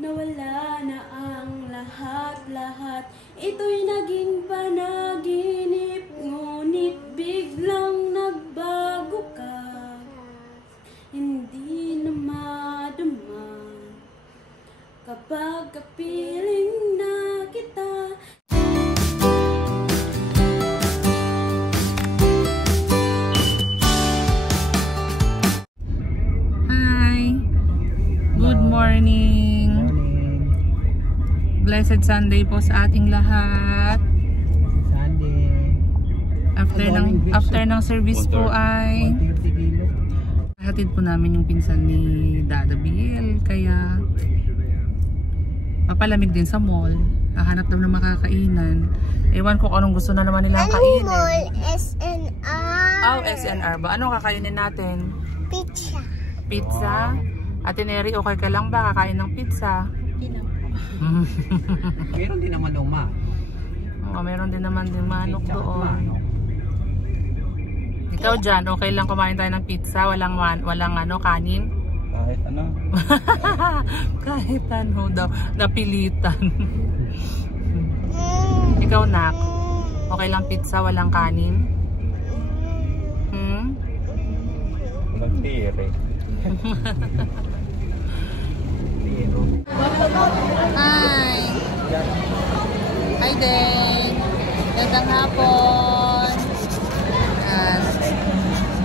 nawala na ang lahat-lahat. Ito'y naging panaginip, ngunit biglang nagbago ka. Hindi na madama kapag kapiling na kita. Good morning. Blessed Sunday po sa ating lahat. Sunday. After ng service po ay hatid po namin yung pinsan ni Dada BL, kaya papalamig din sa mall. Hahanap daw ng makakainan. Ewan ko kung anong gusto na naman nilang kainin. Mall? SNR. Oh, SNR ba? Ano kakainin natin? Pizza. Pizza? Ate Neri, okay ka lang ba kakain ng pizza? Meron din naman ma. Oo, meron din naman din manok doon. Ikaw dyan, okay lang kumain tayo ng pizza? Walang ano, kanin? Kahit ano. Kahit ano daw, napilitan. Ikaw, Nak, okay lang pizza, walang kanin? Walang tire. Hi! Hi din! Gandang hapon!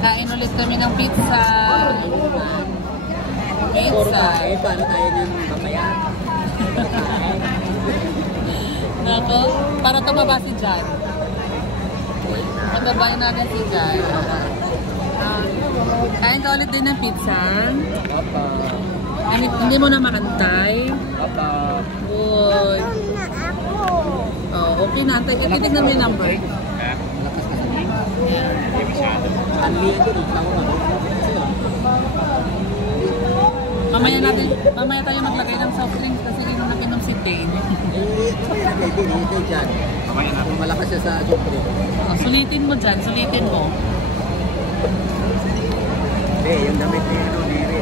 Kain ulit kami ng pizza. Pizza! Paano tayo ng mamaya? Nako, para tumaba si Jan. Patabayin natin si Jan. Kain ka ulit din ng pizza. Papa. Hindi mo na makantay. Papa. Good. Oh, okay na. Titignan mo yung number. Malakas ka sa name. Hindi masyado. Anli ito, Mamaya tayo maglagay ng soft drinks kasi rin nung nakinom si Dane. Mamaya natin. Malakas siya sa soft drink. Oh, sulitin mo dyan, sulitin mo. Hindi, yung damit ni Neri.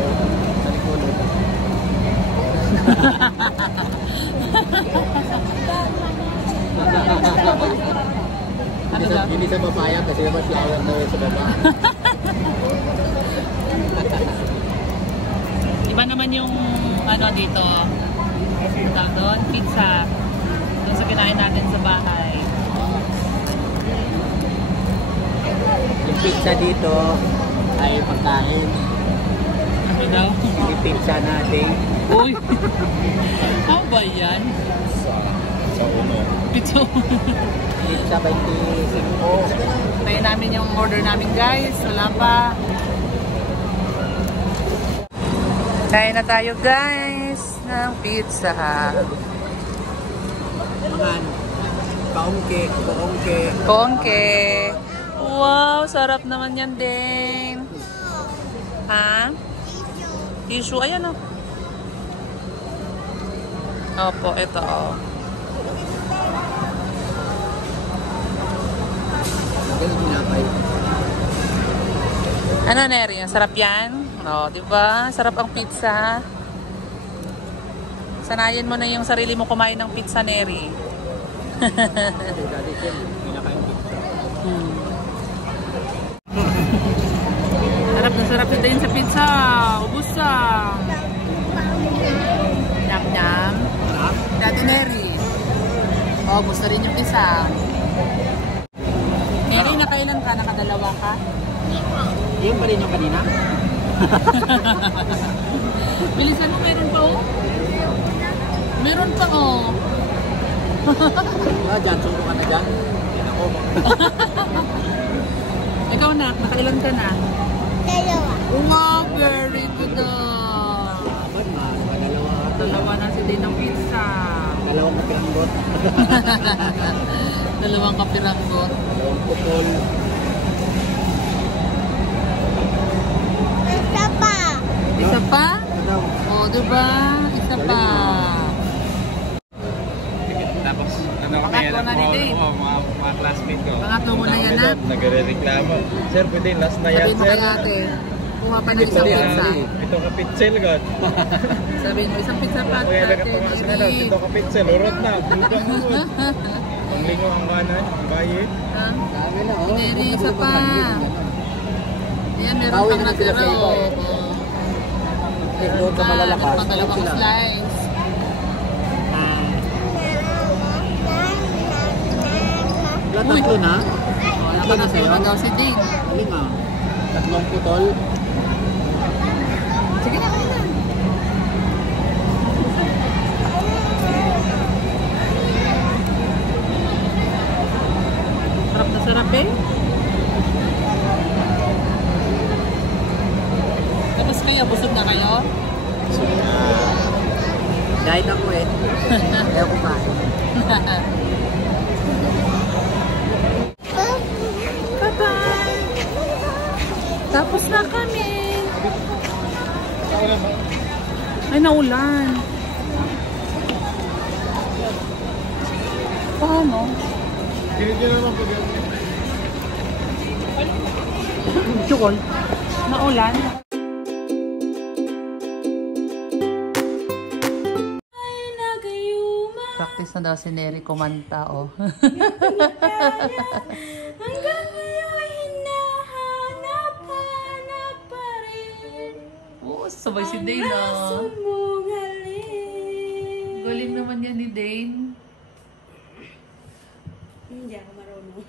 Sa likod. Ano ba? Hindi sa papaya kasi naman flower na sa baba. Iba naman yung ano dito. Tawag doon, pizza. Doon sa kinain natin sa bahay. Yung pizza dito ay pagkain. Ano daw? Yung pizza natin. Uy! Ano ba yan? Sa uno. Pizza. Pizza 25. Tayo namin yung order namin, guys. Wala pa. Kain na tayo, guys, ng pizza. Mga kaongke, koongke. Kongke. Wow, sarap naman yan din. Ha? Tissue, ayan o. Opo, ito o. Ganun ginapay. Ano, Neri? Sarap yan? O, diba? Sarap ang pizza. Sanayin mo na yung sarili mo kumain ng pizza, Neri. Dati siya, pinakain pizza. Sarap na sarap na din sa pizza. Ubus sa. Nyam-nyam. Dati, Neri. O, ubus na rin yung pizza. Neri, nakailan ka? Nakadalawa ka? Yun pa rin yung kanina? Bilisan mo, meron pa oh. Meron pa oh. Dyan, suko ka na dyan. Yan ako. Ikaw na, nakailan ka na? Dalawa. Wow, very good. Dalawa. Dalawa na si Dinang pizza. Dalawang kapiranggot. Dalawang kapiranggot. Dalawang putol. Isa pa. Isa pa? Daw. O, diba? Isa pa. Tapos, ano kami Pangatlo na ni Dave. mga classmate ko. Pangatlo mo na yan, ha? Nagre-reklamo. Sir, pwede last na yan, Sabihin mo sir. kay ate. Kuha pa ng isang pizza. Ito ka pitsel, God. Sabihin mo, isang pizza pa. Kaya lang ito nga sila daw. Ito ka pitsel. Urot na. Bugang urot. Panglingo ang kanan. Bayi. Hindi, isa pa. Ayan, meron pang natira. Meron pa. Meron pa dalawang slice. Tatlo na? Wala pa na sa'yo? Wala daw si Ding. Galing ah. 3 putol. Sige na, kaya na. Sarap na sarap eh. Tapos kayo, busog na kayo? Dahil ako eh. Kaya ko kain. Bye-bye! Tapos na kami. Ay, naulan. Paano? Chukol. Naulan. Ay nagayuma. Practice na daw si Neri kumanta, oh. Hanggang ngayon hinahanap-hanap pa rin. Oo, sabay si Dane, ah. Ang mong halin. Galing naman yan ni Dane. Hindi ako marunong.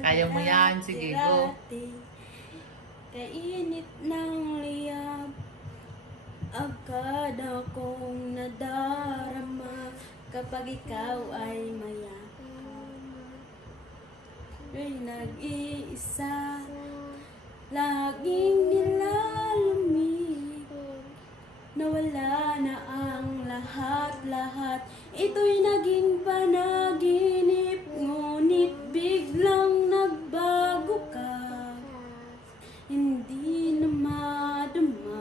Kaya mo yan, sige, go. Kainit ng liyab, agad akong nadarama kapag ikaw ay maya. Ay nag-iisa, laging nilalamig. Nawala na ang lahat-lahat, ito'y naging panaginip. Ngunit biglang nagbago ka, hindi na madama.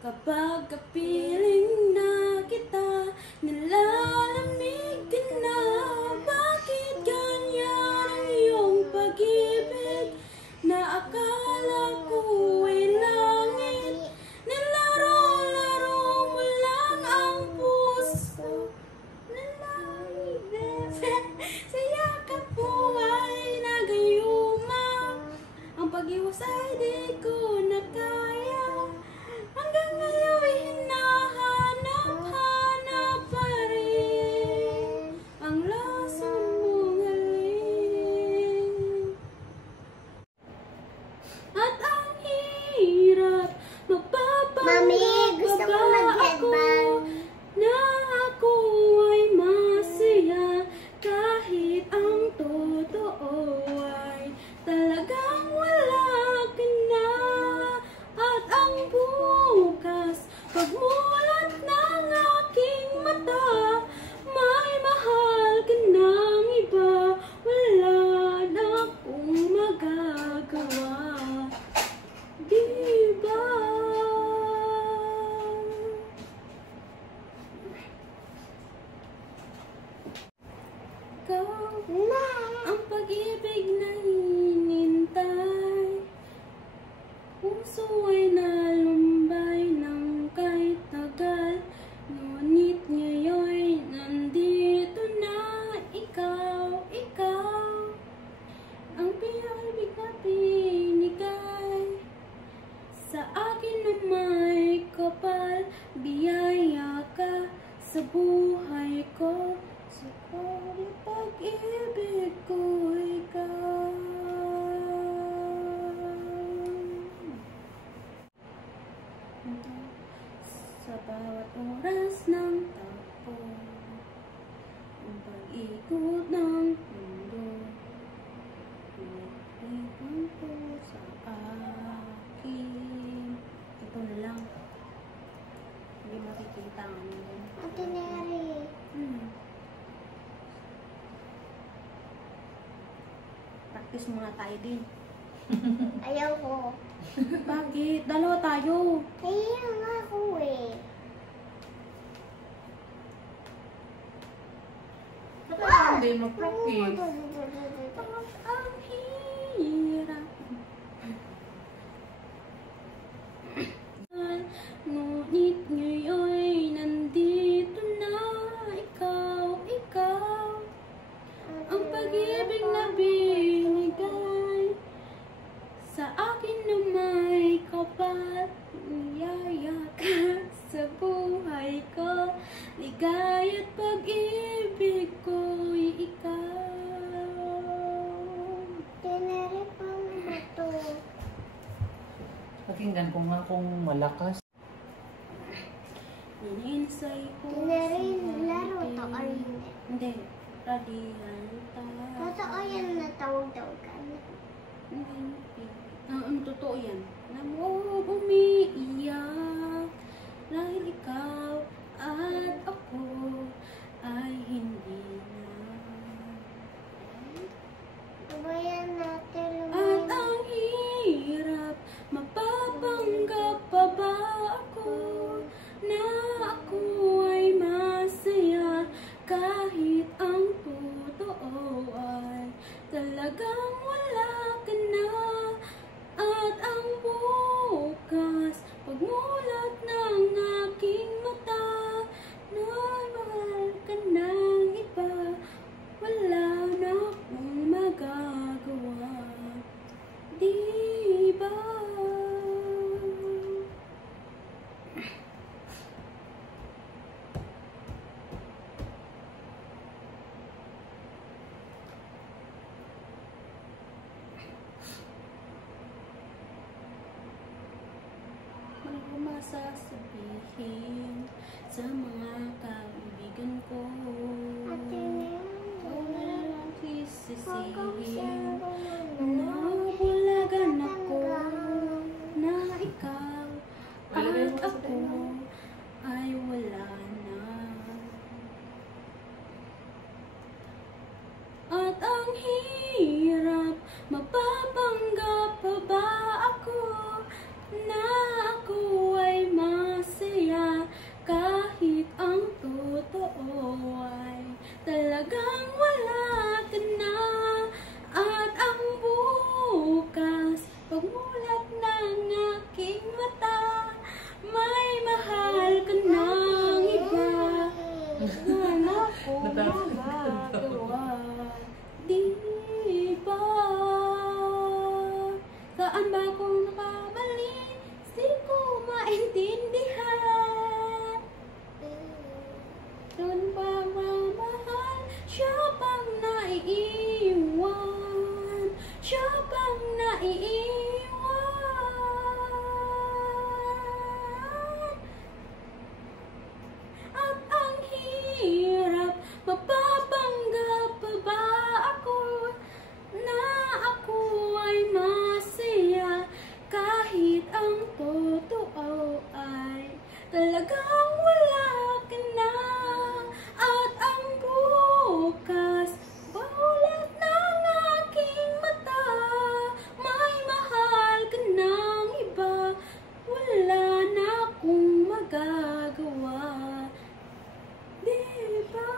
Kapag kapiling na kita, nilalamig ka na. Bakit ganyan ang iyong pag-ibig na akala ko ay langit? Nilaro-laro mo lang ang puso. Nalaigip sa yakap mo ay nagayuma. Ang pag-iwas ay di ko na kaya. Hanggang ngayon hinahanap-hanap pa rin ang laso mong halin. At ang hirap Mami, gusto mo mag-headband? na ako ay masaya kahit ang totoo ay talagang wala ka na. At ang bukas, pagmulat ng aking mata, may mahal ka ng iba, wala na akong magagawa. Diba? Ikaw, ang pag-ibig na hinintay, puso ay nalumbay ng kahit tagal. Ngunit ngayon nandito na ikaw, ang pag-ibig na binigay sa akin na may kapal. Biyaya ka sa buhay ko, sa pag-ibig ko ikaw. Sa bawat oras ng takbo, ang pag-ikot ng mundo, pinag-ibang ko sa akin. Ito na lang. Hindi makikita ang ano yun. Ate Neri. Practice muna tayo din. Ayaw ko. Bakit? Dalawa tayo. Kaya nga ako eh. Hindi mo practice. Ang hirap. malakas. Ininsay ko Tinarin laro to or hindi? Hindi. Radihan Totoo yan na tawag-tawagan. Hindi. Totoo yan. Na mo umiiyak dahil ikaw at ako ay hindi na. Kabayan natin At ang hirap, mapapanggap pa ba ako na ako ay masaya kahit ang totoo ay talagang wala ka na. At ang bukas, pagmulat ng aking mata, na mahal ka ng iba, wala na akong magagawa. Di ba? Ano masasabihin sa mga kaibigan ko? Walang sisisihin na bulagan ako, na ikaw at ako ay wala na. At ang hirap, mapapanggap pa ba ako na ako ay masaya kahit ang totoo ay talagang wala ka na. At ang bukas, pagmulat ng aking mata, may mahal ka ng iba, wala akong magagawa. Di ba? Saan ba ako nakamali? Di ko maintindihan. Doon ba mamahal? Siya bang naiiwan? Siya bang naiiwan? At ang hirap, mapapanggap pa ba ako na ako ay masaya kahit ang totoo ay talagang wala ka na. At ang bukas, bahulat ng aking mata, may mahal ka ng iba, wala na akong magagawa. Diba?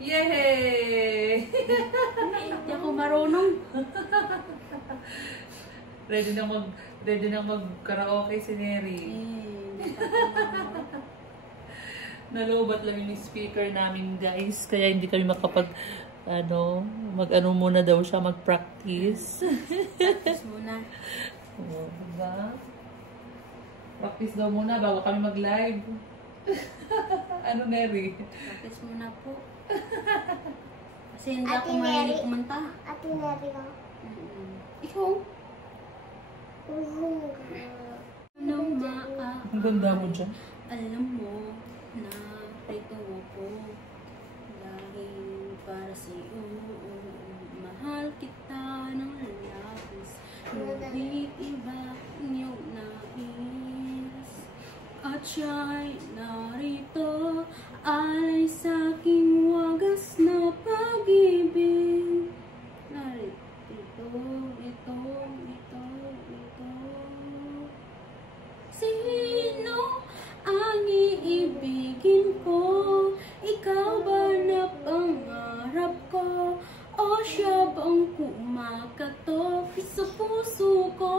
Yay! Hindi ako marunong. Ready na mag-karaoke si Neri. Nalobat lang yung speaker namin, guys. Kaya hindi kami makapag mag-ano muna daw siya, mag-practice. Practice muna. Oo, diba? Practice daw muna bago kami mag-live. Ano, Neri? Practice muna po. Kasi hindi Ate ako mahilig Neri. kumanta. Ate Neri ko. Ikaw? Anong Ang ganda mo dyan. alam mo na rito ako dahil para sa iyo mahal kita ng labis, ngunit iba ang iyong nais. At siya'y narito alay sa aking wagas na pag-ibig. Narito, ito. Sino ang iibigin ko? Ikaw ba na pangarap ko? O siya bang kumakatok sa puso ko?